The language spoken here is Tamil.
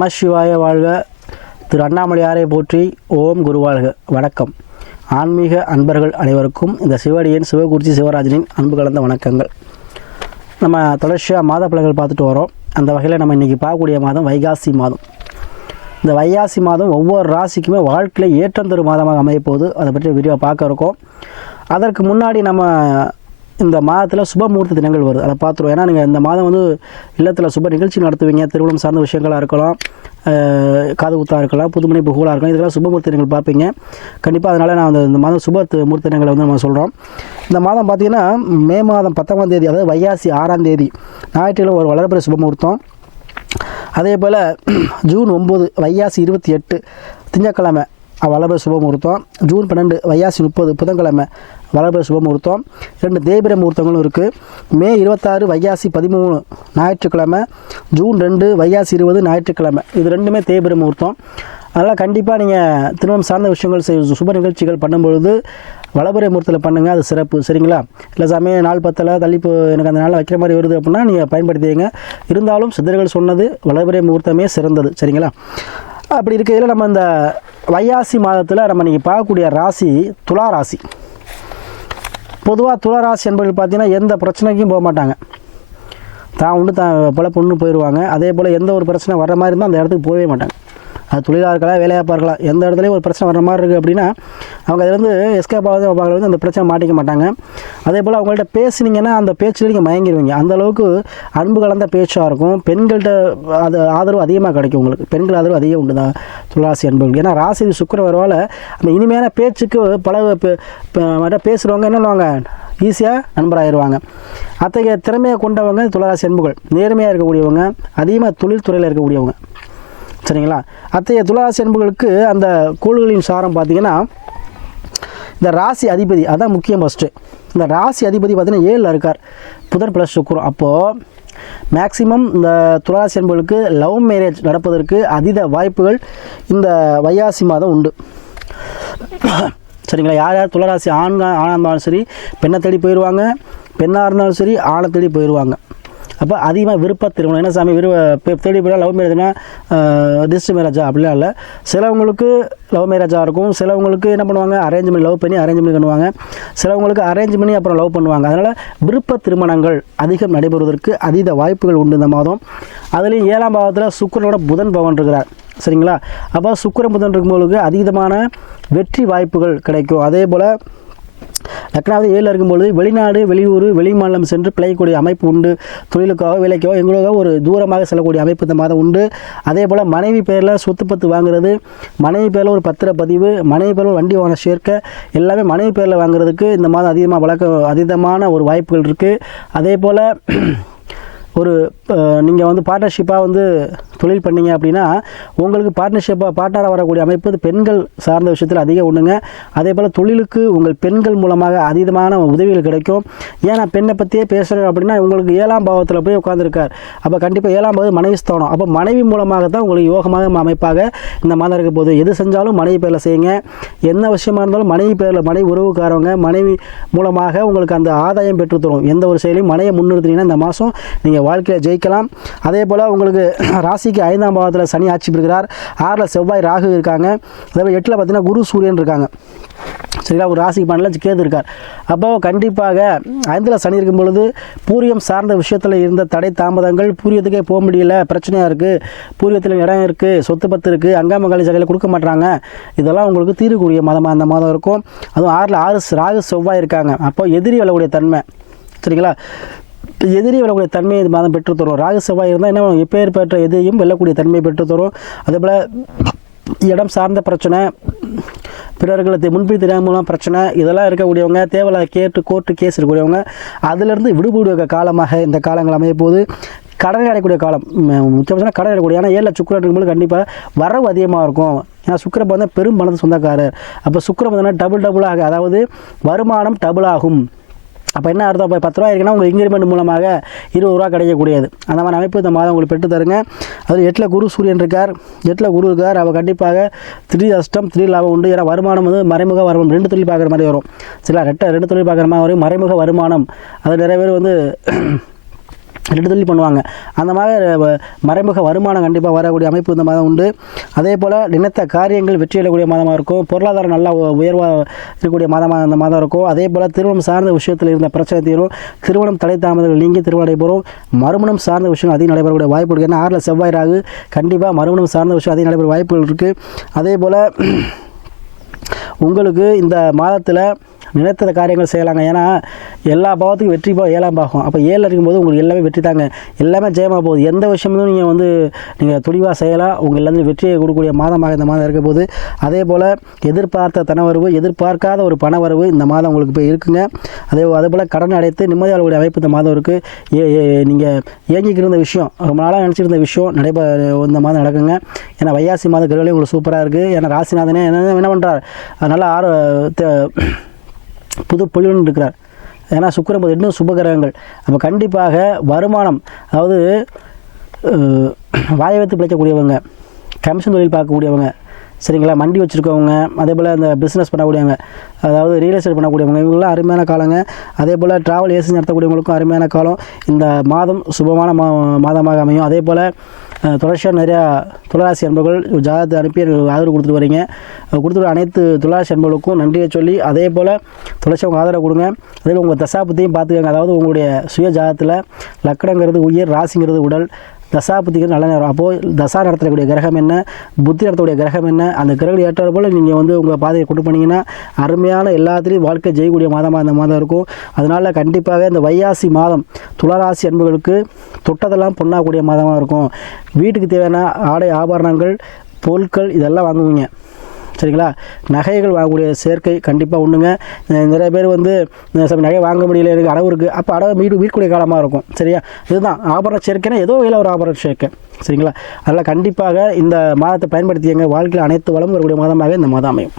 நமசிவாய வாழ்க. திரு அண்ணாமலையாரை போற்றி ஓம் குருவாழ்க வணக்கம். ஆன்மீக அன்பர்கள் அனைவருக்கும் இந்த சிவடியின் சிவகுருச்சி சிவராஜனின் அன்பு கலந்த வணக்கங்கள். நம்ம தொடர்ச்சியாக மாத பலன்கள் பார்த்துட்டு வரோம். அந்த வகையில் நம்ம இன்றைக்கி பார்க்கக்கூடிய மாதம் வைகாசி மாதம். இந்த வைகாசி மாதம் ஒவ்வொரு ராசிக்குமே வாழ்க்கையில் ஏற்றம் தரும் மாதமாக அமையப்போகுது அதை பற்றி விரிவாக பார்க்க இருக்கோம். அதற்கு முன்னாடி நம்ம இந்த மாதத்தில் சுபமுகூர்த்த தினங்கள் வருது. அதை பார்த்துருவோம். ஏன்னா நீங்கள் இந்த மாதம் வந்து இல்லத்தில் சுப நிகழ்ச்சி நடத்துவீங்க. திருமணம் சார்ந்த விஷயங்களாக இருக்கலாம் காதுகுத்தாக காது குத்தாக இருக்கலாம் புதுமணி புகழாக இருக்கலாம் இதெல்லாம் சுபமுகூர்த்த தினங்கள் பார்ப்பீங்க. கண்டிப்பாக அதனால் நான் அந்த இந்த மாதம் சுப தி- தினங்களை வந்து நம்ம சொல்கிறோம் இந்த மாதம் பார்த்தீங்கன்னா மே மாதம் பத்தாம் தேதி அதாவது வைகாசி ஆறாம் தேதி ஞாயிற்றுக்கிழமை ஒரு வளர்பிறை சுபமுகூர்த்தம் அதே போல் ஜூன் ஒம்பது வைகாசி இருபத்தி எட்டு திங்கக்கிழமை வளர்பிறை சுபமுகூர்த்தம். ஜூன் பன்னெண்டு வைகாசி முப்பது புதன்கிழமை வளர்பிறை சுபமுகூர்த்தம். ரெண்டு தேபிர முகூர்த்தங்களும் இருக்குது மே இருபத்தாறு வையாசி பதிமூணு ஞாயிற்றுக்கிழமை. ஜூன் ரெண்டு வைகாசி இருபது ஞாயிற்றுக்கிழமை. இது ரெண்டுமே தேபிர முகூர்த்தம். அதனால் கண்டிப்பாக நீங்கள் திருமணம் சார்ந்த விஷயங்கள் செய் சுப நிகழ்ச்சிகள் பண்ணும்பொழுது வளபுரை முகூர்த்தத்தில் பண்ணுங்கள் அது சிறப்பு. சரிங்களா? இல்லை சாமி நாள் பத்தில் தள்ளிப்பு எனக்கு அந்த நாளில் வைக்கிற மாதிரி வருது அப்படின்னா நீங்கள் பயன்படுத்திங்க இருந்தாலும் சித்தர்கள் சொன்னது வளபுரை முகூர்த்தமே சிறந்தது. சரிங்களா? அப்படி இருக்கையில் நம்ம இந்த வையாசி மாதத்தில் நம்ம நீங்கள் பார்க்கக்கூடிய ராசி துலா ராசி. பொதுவாக துலா ராசி என்பவர்கள் பார்த்தீங்கன்னா எந்த பிரச்சனைக்கும் போக மாட்டாங்க. தான் உண்டு தான் போல பொண்ணு போயிடுவாங்க அதே போல் எந்த ஒரு பிரச்சனை வர்ற மாதிரி இருந்தால் அந்த இடத்துக்கு போகவே மாட்டாங்க. அது தொழிலாக இருக்கலாம் வேலையாக இருக்கலாம் எந்த இடத்துலையும் ஒரு பிரச்சனை வர்ற மாதிரி இருக்குது அப்படின்னா அவங்க அதுலேருந்து எஸ்கேப் ஆகுது பார்க்குறது வந்து அந்த பிரச்சனை மாட்டிக்க மாட்டாங்க. அதே போல் அவங்கள்ட்ட பேசுனீங்கன்னா அந்த பேச்சில் நீங்கள் மயங்கிடுவீங்க அந்தளவுக்கு அன்பு கலந்த பேச்சாக இருக்கும். பெண்கள்கிட்ட அது ஆதரவு அதிகமாக கிடைக்கும் உங்களுக்கு. பெண்கள் ஆதரவு அதிகம் உண்டு தான் துளாசி அன்புகள் ஏன்னா ராசி சுக்கர அந்த இனிமையான பேச்சுக்கு பல மட்டும் மற்ற பேசுகிறவங்க என்ன பண்ணுவாங்க? ஈஸியாக நண்பராகிடுவாங்க அத்தகைய திறமையை கொண்டவங்க துளராசி அன்புகள். நேர்மையாக இருக்கக்கூடியவங்க அதிகமாக தொழில்துறையில் இருக்கக்கூடியவங்க. சரிங்களா? அத்தகைய துளராசி அன்புகளுக்கு அந்த கோள்களின் சாரம் பார்த்தீங்கன்னா இந்த ராசி அதிபதி அதான் முக்கியம் ஃபஸ்ட்டு இந்த ராசி அதிபதி பார்த்தீங்கன்னா ஏழில் இருக்கார். புதன் ப்ளஸ் சுக்குரம் அப்போது மேக்சிமம் இந்த துளாராசி அன்புகளுக்கு லவ் மேரேஜ் நடப்பதற்கு அதீத வாய்ப்புகள் இந்த வையாசி மாதம் உண்டு. சரிங்களா? யார் யார் துளராசி ஆண் ஆணாக இருந்தாலும் சரி பெண்ணை தேடி போயிடுவாங்க பெண்ணாக இருந்தாலும் சரி ஆணை தேடி போயிடுவாங்க அப்போ அதிகமாக விருப்ப திருமணம். என்ன சாமி விருப்ப தேடி போய் லவ் மேரேஜ்னா டிஸ்ட் மேரேஜா அப்படிலாம் இல்லை. சிலவங்களுக்கு லவ் மேரேஜாக இருக்கும். சிலவங்களுக்கு என்ன பண்ணுவாங்க? அரேஞ்ச் பண்ணி லவ் பண்ணி அரேஞ்ச் பண்ணி பண்ணுவாங்க. சிலவங்களுக்கு அரேஞ்ச் பண்ணி அப்புறம் லவ் பண்ணுவாங்க. அதனால் விருப்ப திருமணங்கள் அதிகம் நடைபெறுவதற்கு அதீத வாய்ப்புகள் உண்டு இந்த மாதம். அதுலேயும் ஏழாம் பாவத்தில் சுக்கரனோட புதன் பவன் இருக்கிறார். சரிங்களா? அப்போ சுக்கிரன் புதன் இருக்கும்போது அதீதமான வெற்றி வாய்ப்புகள் கிடைக்கும். அதே போல் லக்னாவது ஏழில் இருக்கும்பொழுது வெளிநாடு வெளியூர் வெளிமாநிலம் சென்று பிழையக்கூடிய அமைப்பு உண்டு. தொழிலுக்காக வேலைக்கோ எங்களுக்காக ஒரு தூரமாக செல்லக்கூடிய அமைப்பு இந்த மாதம் உண்டு. அதே போல் மனைவி பேரில் சொத்து பத்து வாங்குறது மனைவி பேரில் ஒரு பத்திர பதிவு மனைவி பேரில் வண்டி வாங்க சேர்க்க எல்லாமே மனைவி பேரில் வாங்குறதுக்கு இந்த மாதம் அதிகமாக வழக்க அதீதமான ஒரு வாய்ப்புகள் இருக்குது அதே போல் ஒரு நீங்கள் வந்து பார்ட்னர்ஷிப்பாக வந்து தொழில் பண்ணீங்க அப்படின்னா உங்களுக்கு பார்ட்னர்ஷிப்பாக பார்ட்னராக வரக்கூடிய அமைப்பு பெண்கள் சார்ந்த விஷயத்தில் அதிகம் ஒன்றுங்க அதே போல் தொழிலுக்கு உங்கள் பெண்கள் மூலமாக அதீதமான உதவிகள் கிடைக்கும். ஏன்னா பெண்ணை பற்றியே பேசுகிறேன் அப்படின்னா உங்களுக்கு ஏழாம் பாவத்தில் போய் உட்காந்துருக்கார் அப்போ கண்டிப்பாக ஏழாம் பாவம் மனைவி ஸ்தானம் அப்போ மனைவி மூலமாக தான் உங்களுக்கு யோகமாக அமைப்பாக இந்த மாதம் இருக்க போகுது. எது செஞ்சாலும் மனைவி பேரில் செய்யுங்க. என்ன விஷயமா இருந்தாலும் மனைவி பேரில் மனைவி உறவுக்காரவங்க மனைவி மூலமாக உங்களுக்கு அந்த ஆதாயம் பெற்று தரும். எந்த ஒரு செயலையும் மனையை முன்னிறுத்தினீங்கன்னா இந்த மாதம் நீங்கள் வாழ்க்கையில் ஜெயிக்கலாம். அதே போல் உங்களுக்கு ராசி ராசிக்கு ஐந்தாம் பாவத்தில் சனி ஆட்சி பெறுகிறார். ஆறில் செவ்வாய் ராகு இருக்காங்க. அதேபோல் எட்டில் பார்த்தீங்கன்னா குரு சூரியன் இருக்காங்க. சரிங்களா? ஒரு ராசிக்கு பன்னெண்டில் கேது இருக்கார். அப்போ கண்டிப்பாக ஐந்தில் சனி இருக்கும் பொழுது பூரியம் சார்ந்த விஷயத்தில் இருந்த தடை தாமதங்கள் பூரியத்துக்கே போக முடியல பிரச்சனையாக இருக்குது பூரியத்தில் இடம் இருக்குது சொத்து பத்து இருக்குது அங்காமங்காலி சகையில் கொடுக்க மாட்டாங்க இதெல்லாம் உங்களுக்கு தீரக்கூடிய மாதமாக அந்த மாதம் இருக்கும். அதுவும் ஆறில் ஆறு ராகு செவ்வாய் இருக்காங்க. அப்போ எதிரி வரக்கூடிய தன்மை. சரிங்களா? எதிரி வரக்கூடிய தன்மையை இது மாதம் பெற்று தரும். ராகு செவ்வாய் இருந்தால் என்ன பண்ணும்? எப்பேற்பட்ட எதையும் வெல்லக்கூடிய தன்மையை பெற்று தரும். அதே போல் இடம் சார்ந்த பிரச்சனை பிறர்களுக்கு முன்பு தெரியாம மூலம் பிரச்சனை இதெல்லாம் இருக்கக்கூடியவங்க தேவையில்லாத கேட்டு கோர்ட்டு கேஸ் இருக்கக்கூடியவங்க அதிலிருந்து விடுபடுவ காலமாக இந்த காலங்கள் அமைய போது கடன் அடையக்கூடிய காலம் முக்கியமாக கடன் அடையக்கூடிய ஏன்னா ஏழில் சுக்கரன் இருக்கும்போது கண்டிப்பாக வரவு அதிகமாக இருக்கும். ஏன்னா சுக்கரன் பார்த்தா பெரும் பணத்து சொந்தக்காரர். அப்போ சுக்கரம் பார்த்தீங்கன்னா டபுள் டபுள் ஆகும் அதாவது வருமானம் டபுள் ஆகும். அப்போ என்ன அர்த்தம்? இப்போ பத்து ரூபா இருக்குன்னா உங்களுக்கு இன்க்ரிமெண்ட் மூலமாக இருபது ரூபா கிடைக்கக்கூடியது. அந்த மாதிரி அமைப்பு இந்த மாதம் உங்களுக்கு பெற்று தருங்க. அது எட்டில் குரு சூரியன் இருக்கார். எட்டில் குரு இருக்கார். அவர் கண்டிப்பாக த்ரீ அஷ்டம் திடீர் லாபம் உண்டு. ஏன்னா வருமானம் வந்து மறைமுக வருமானம் ரெண்டு தொழில் பார்க்குற மாதிரி வரும். சில ரெட்ட ரெண்டு தொழில் பார்க்குற மாதிரி வரும். மறைமுக வருமானம். அது நிறைய பேர் வந்து ரெண்டு தொழில் பண்ணுவாங்க. அந்த மாதிரி வ- மறைமுக வருமானம் கண்டிப்பாக வரக்கூடிய அமைப்பு இந்த மாதம் உண்டு. அதே போல் நினைத்த காரியங்கள் வெற்றி அடையக்கூடிய மாதமாக இருக்கும். பொருளாதாரம் நல்லா உயர்வாக இருக்கக்கூடிய மாதமாக அந்த மாதம் இருக்கும். அதே போல் திருமணம் சார்ந்த விஷயத்தில் இருந்த பிரச்சனை தீரும். திருமணம் தடை தாமதங்கள் நீங்கி திருமணம் நடைபெறும் மறுமணம் சார்ந்த விஷயம் அதிகம் நடைபெறக்கூடிய வாய்ப்பு இருக்குது ஏன்னா ஆறில் செவ்வாய் ராகு. கண்டிப்பாக மறுமணம் சார்ந்த விஷயம் அதிகம் நடைபெற வாய்ப்புகள் இருக்குது அதே போல் உங்களுக்கு இந்த மாதத்தில் நினைத்த காரியங்கள் செய்யலாங்க. ஏன்னா எல்லா பாவத்துக்கும் வெற்றி பாவம் ஏழாம் பாகம். அப்போ ஏழில் இருக்கும்போது உங்களுக்கு எல்லாமே வெற்றி தாங்க. எல்லாமே ஜெயமாக போகுது. எந்த விஷயமும் நீங்கள் வந்து நீங்கள் துணிவாக செய்யலாம் உங்கள் எல்லாமே வெற்றியை கொடுக்கக்கூடிய மாதமாக இந்த மாதம் இருக்க போது அதே போல் எதிர்பார்த்த தனவரவு எதிர்பார்க்காத ஒரு பணவரவு இந்த மாதம் உங்களுக்கு போய் இருக்குங்க. அதே அதே போல் கடன் அடைத்து நிம்மதியாக அமைப்பு இந்த மாதம் இருக்குது ஏ நீங்கள் ஏங்கிக்கிட்டு இருந்த விஷயம் ரொம்ப நாளாக நினச்சிருந்த விஷயம் நடைபெற இந்த மாதம் நடக்குங்க. ஏன்னா வையாசி மாத கிரகங்களே உங்களுக்கு சூப்பராக இருக்குது ஏன்னா ராசிநாதனே என்ன என்ன பண்ணுறார் அதனால் ஆர புது பொலிவுன்னு இருக்கிறார். ஏன்னா சுக்கிரன் புதன் இன்னும் சுபகிரகங்கள். அப்போ கண்டிப்பாக வருமானம் அதாவது அஹ், வாயை வைத்து பிழைக்கக்கூடியவங்க கமிஷன் தொழில் பார்க்கக்கூடியவங்க சரிங்களா மண்டி வச்சுருக்கவங்க அதே போல் அந்த பிஸ்னஸ் பண்ணக்கூடியவங்க அதாவது ரியல் எஸ்டேட் பண்ணக்கூடியவங்க இவங்களாம் அருமையான காலங்க. அதே போல் ட்ராவல் ஏசி நடத்தக்கூடியவங்களுக்கும் அருமையான காலம். இந்த மாதம் சுபமான மா மாதமாக அமையும். அதே போல் தொடர்ச்சியாக நிறையா துளராசி அன்பர்கள் ஜாதகத்தை அனுப்பி எனக்கு ஆதரவு கொடுத்துட்டு வரீங்க. அஹ் கொடுத்துட்டு அனைத்து துளராசி அன்பர்களுக்கும் நன்றியை சொல்லி அதே போல் தொடர்ச்சியாக உங்கள் ஆதரவு கொடுங்க. அதே உங்கள் தசாபத்தையும் பார்த்துக்கங்க. அதாவது உங்களுடைய சுய ஜாதகத்தில் லக்கணங்கிறது உயிர் ராசிங்கிறது உடல். தசாபதிங்கிறது நல்ல நேரம். அப்போது தசா நடத்தக்கூடிய கிரகம் என்ன? புத்தி நடத்தக்கூடிய கிரகம் என்ன? அந்த கிரகம் ஏற்றாறு போல் நீங்கள் வந்து உங்கள் பாதையை கொண்டு போனீங்கன்னா அருமையான எல்லாத்துலேயும் வாழ்க்கை ஜெயக்கூடிய மாதமாக அந்த மாதம் இருக்கும். அதனால் கண்டிப்பாக இந்த வையாசி மாதம் துளராசி அன்புகளுக்கு தொட்டதெல்லாம் பொண்ணாகக்கூடிய மாதமாக இருக்கும். வீட்டுக்கு தேவையான ஆடை ஆபரணங்கள் பொருட்கள் இதெல்லாம் வாங்குவீங்க. சரிங்களா? நகைகள் வாங்கக்கூடிய சேர்க்கை கண்டிப்பாக ஒன்றுங்க நிறைய பேர் வந்து சரி நகை வாங்க முடியல எனக்கு அடவு இருக்குது அப்போ அடவை மீடு மீட்கக்கூடிய காலமாக இருக்கும். சரியா? இதுதான். ஆபரண சேர்க்கைனா ஏதோ வகையில் ஒரு ஆபரண சேர்க்கை. சரிங்களா? அதனால் கண்டிப்பாக இந்த மாதத்தை பயன்படுத்தி எங்கள் வாழ்க்கையில் அனைத்து வளம் வரக்கூடிய மாதமாக இந்த மாதம் அமையும்.